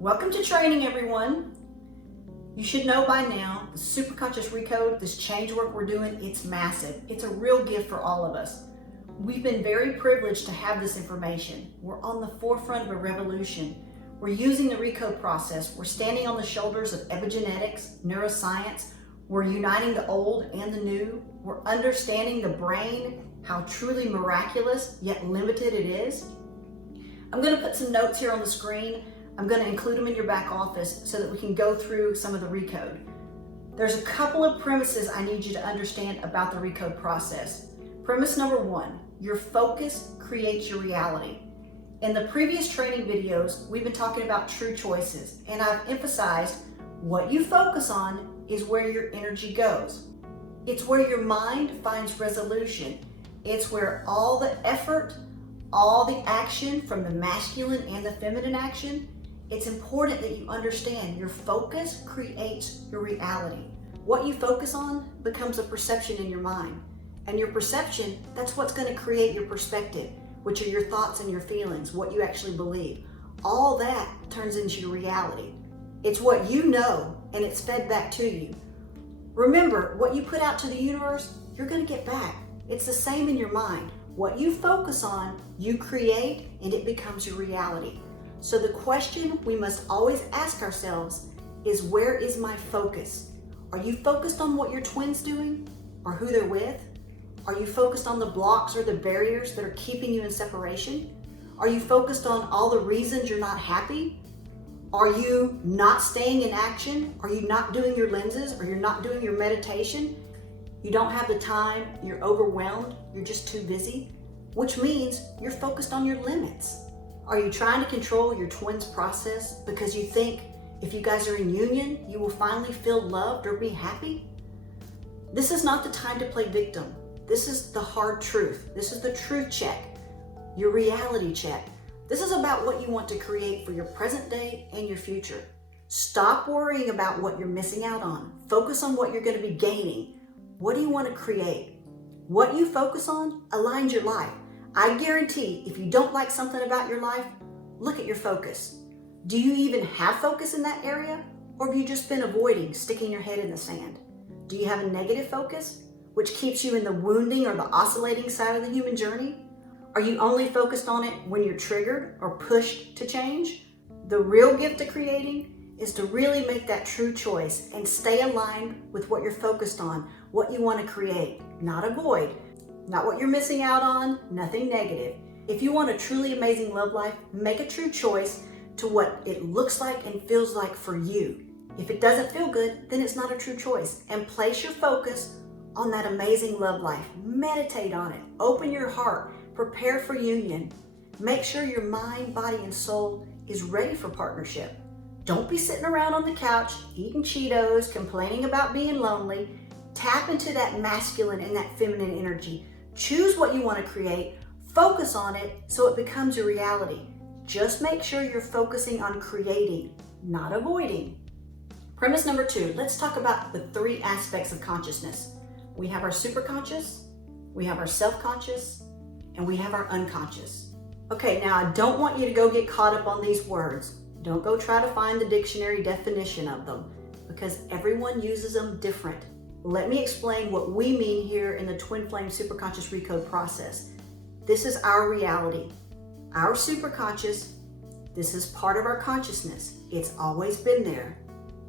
Welcome to training, everyone. You should know by now, the superconscious Recode, this change work we're doing, it's massive. It's a real gift for all of us. We've been very privileged to have this information. We're on the forefront of a revolution. We're using the Recode process. We're standing on the shoulders of epigenetics, neuroscience. We're uniting the old and the new. We're understanding the brain, how truly miraculous yet limited it is. I'm going to put some notes here on the screen. I'm going to include them in your back office so that we can go through some of the Recode. There's a couple of premises I need you to understand about the Recode process. Premise number one, your focus creates your reality. In the previous training videos, we've been talking about true choices, and I've emphasized what you focus on is where your energy goes. It's where your mind finds resolution. It's where all the effort, all the action from the masculine and the feminine action, it's important that you understand your focus creates your reality. What you focus on becomes a perception in your mind. And your perception, that's what's going to create your perspective, which are your thoughts and your feelings, what you actually believe. All that turns into your reality. It's what you know, and it's fed back to you. Remember, what you put out to the universe, you're going to get back. It's the same in your mind. What you focus on, you create, and it becomes your reality. So the question we must always ask ourselves is, where is my focus? Are you focused on what your twin's doing or who they're with? Are you focused on the blocks or the barriers that are keeping you in separation? Are you focused on all the reasons you're not happy? Are you not staying in action? Are you not doing your lenses, or you're not doing your meditation? You don't have the time, you're overwhelmed, you're just too busy, which means you're focused on your limits. Are you trying to control your twin's process because you think if you guys are in union, you will finally feel loved or be happy? This is not the time to play victim. This is the hard truth. This is the truth check, your reality check. This is about what you want to create for your present day and your future. Stop worrying about what you're missing out on. Focus on what you're going to be gaining. What do you want to create? What you focus on aligns your life. I guarantee if you don't like something about your life, look at your focus. Do you even have focus in that area? Or have you just been avoiding sticking your head in the sand? Do you have a negative focus, which keeps you in the wounding or the oscillating side of the human journey? Are you only focused on it when you're triggered or pushed to change? The real gift of creating is to really make that true choice and stay aligned with what you're focused on, what you want to create, not avoid. Not what you're missing out on, nothing negative. If you want a truly amazing love life, make a true choice to what it looks like and feels like for you. If it doesn't feel good, then it's not a true choice. And place your focus on that amazing love life. Meditate on it. Open your heart. Prepare for union. Make sure your mind, body, and soul is ready for partnership. Don't be sitting around on the couch, eating Cheetos, complaining about being lonely. Tap into that masculine and that feminine energy. Choose what you want to create. Focus on it so it becomes your reality. Just make sure you're focusing on creating, not avoiding. Premise number two, let's talk about the three aspects of consciousness. We have our superconscious, we have our self-conscious, and we have our unconscious. Okay, now I don't want you to go get caught up on these words. Don't go try to find the dictionary definition of them, because everyone uses them different. Let me explain what we mean here in the Twin Flame Superconscious Recode process. This is our reality. Our superconscious, this is part of our consciousness. It's always been there.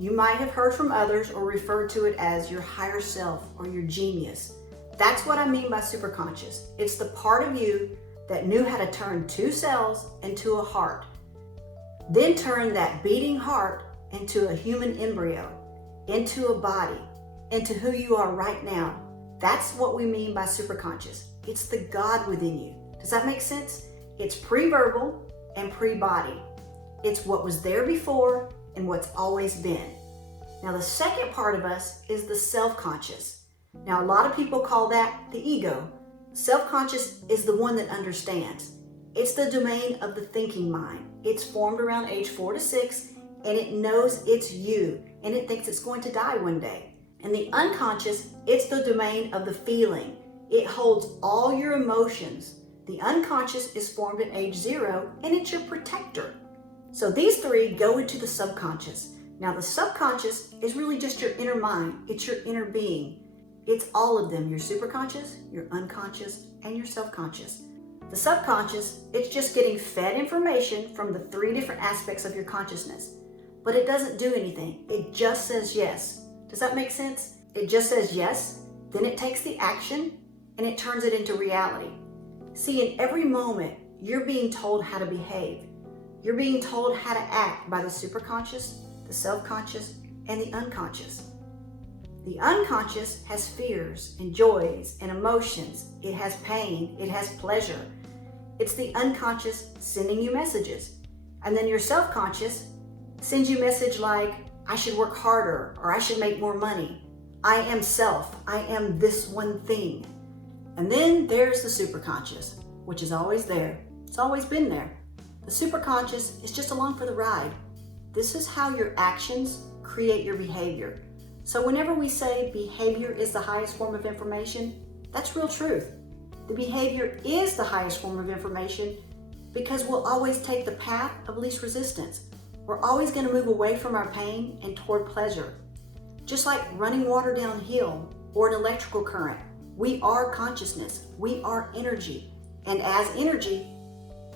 You might have heard from others or referred to it as your higher self or your genius. That's what I mean by superconscious. It's the part of you that knew how to turn two cells into a heart, then turn that beating heart into a human embryo, into a body, into who you are right now. That's what we mean by superconscious. It's the God within you. Does that make sense? It's pre-verbal and pre-body. It's what was there before and what's always been. Now the second part of us is the self-conscious. Now a lot of people call that the ego. Self-conscious is the one that understands. It's the domain of the thinking mind. It's formed around age 4 to 6, and it knows it's you, and it thinks it's going to die one day. And the unconscious, it's the domain of the feeling. It holds all your emotions. The unconscious is formed at age 0, and it's your protector. So these three go into the subconscious. Now the subconscious is really just your inner mind. It's your inner being. It's all of them, your superconscious, your unconscious, and your self-conscious. The subconscious, it's just getting fed information from the three different aspects of your consciousness. But it doesn't do anything. It just says yes. Does that make sense? It just says yes, then it takes the action, and it turns it into reality. See, in every moment, you're being told how to behave. You're being told how to act by the superconscious, the self-conscious, and the unconscious. The unconscious has fears and joys and emotions. It has pain. It has pleasure. It's the unconscious sending you messages. And then your self-conscious sends you a message like, I should work harder, or I should make more money. I am self. I am this one thing. And then there's the superconscious, which is always there. It's always been there. The superconscious is just along for the ride. This is how your actions create your behavior. So whenever we say behavior is the highest form of information, that's real truth. The behavior is the highest form of information because we'll always take the path of least resistance. We're always going to move away from our pain and toward pleasure. Just like running water downhill or an electrical current, we are consciousness, we are energy. And as energy,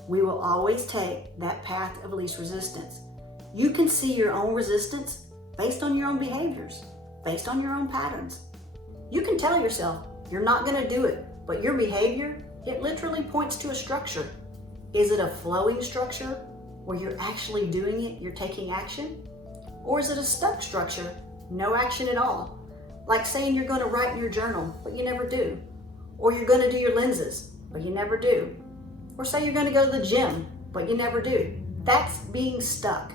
we will always take that path of least resistance. You can see your own resistance based on your own behaviors, based on your own patterns. You can tell yourself you're not going to do it, but your behavior, it literally points to a structure. Is it a flowing structure where you're actually doing it, you're taking action? Or is it a stuck structure, no action at all? Like saying you're going to write in your journal, but you never do. Or you're going to do your lenses, but you never do. Or say you're going to go to the gym, but you never do. That's being stuck.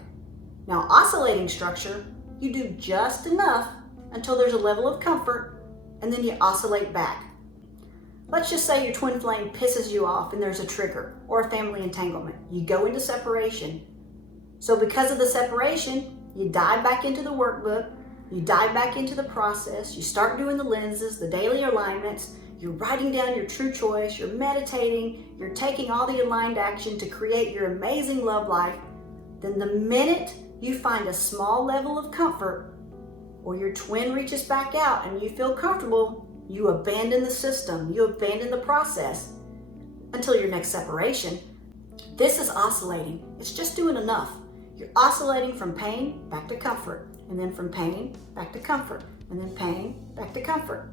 Now, oscillating structure, you do just enough until there's a level of comfort, and then you oscillate back. Let's just say your twin flame pisses you off and there's a trigger or a family entanglement. You go into separation. So because of the separation, you dive back into the workbook, you dive back into the process, you start doing the lenses, the daily alignments, you're writing down your true choice, you're meditating, you're taking all the aligned action to create your amazing love life. Then the minute you find a small level of comfort or your twin reaches back out and you feel comfortable, you abandon the system, you abandon the process until your next separation. This is oscillating. It's just doing enough. You're oscillating from pain back to comfort, and then from pain back to comfort, and then pain back to comfort.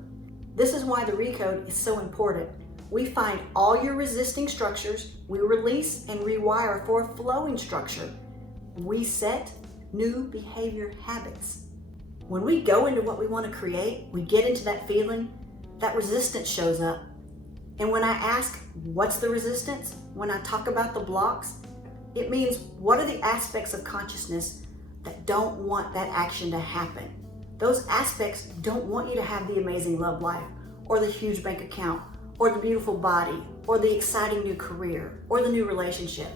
This is why the Recode is so important. We find all your resisting structures, we release and rewire for a flowing structure. We set new behavior habits. When we go into what we want to create, we get into that feeling, that resistance shows up. And when I ask, what's the resistance? When I talk about the blocks, it means what are the aspects of consciousness that don't want that action to happen? Those aspects don't want you to have the amazing love life, or the huge bank account, or the beautiful body, or the exciting new career, or the new relationship.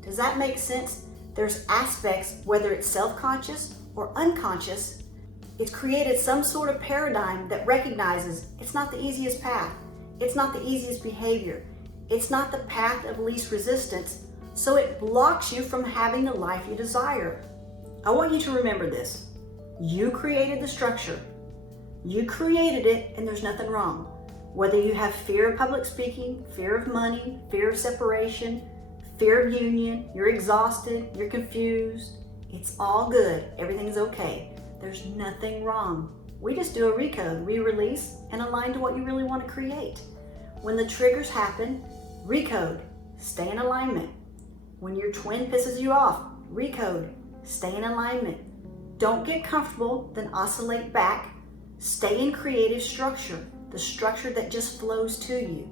Does that make sense? There's aspects, whether it's self-conscious or unconscious, it's created some sort of paradigm that recognizes it's not the easiest path. It's not the easiest behavior. It's not the path of least resistance. So it blocks you from having the life you desire. I want you to remember this. You created the structure. You created it, and there's nothing wrong. Whether you have fear of public speaking, fear of money, fear of separation, fear of union, you're exhausted, you're confused, it's all good. Everything's okay. There's nothing wrong. We just do a recode. We release and align to what you really want to create. When the triggers happen, recode, stay in alignment. When your twin pisses you off, recode, stay in alignment. Don't get comfortable, then oscillate back. Stay in creative structure, the structure that just flows to you.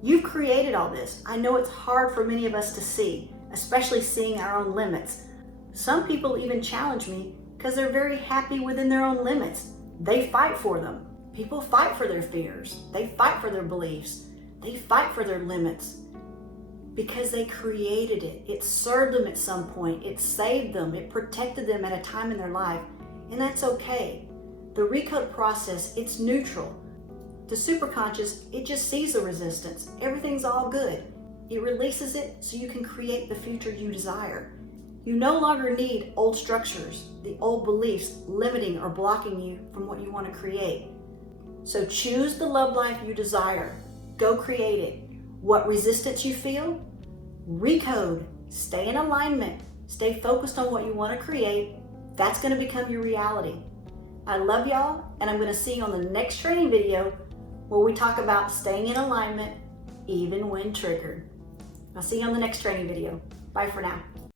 You've created all this. I know it's hard for many of us to see, especially seeing our own limits. Some people even challenge me because they're very happy within their own limits. They fight for them. People fight for their fears. They fight for their beliefs. They fight for their limits because they created it. It served them at some point. It saved them. It protected them at a time in their life. And that's okay. The Recode process, it's neutral. The superconscious, it just sees the resistance. Everything's all good. It releases it so you can create the future you desire. You no longer need old structures, the old beliefs limiting or blocking you from what you want to create. So choose the love life you desire. Go create it. What resistance you feel? Recode. Stay in alignment. Stay focused on what you want to create. That's going to become your reality. I love y'all, and I'm going to see you on the next training video where we talk about staying in alignment even when triggered. I'll see you on the next training video. Bye for now.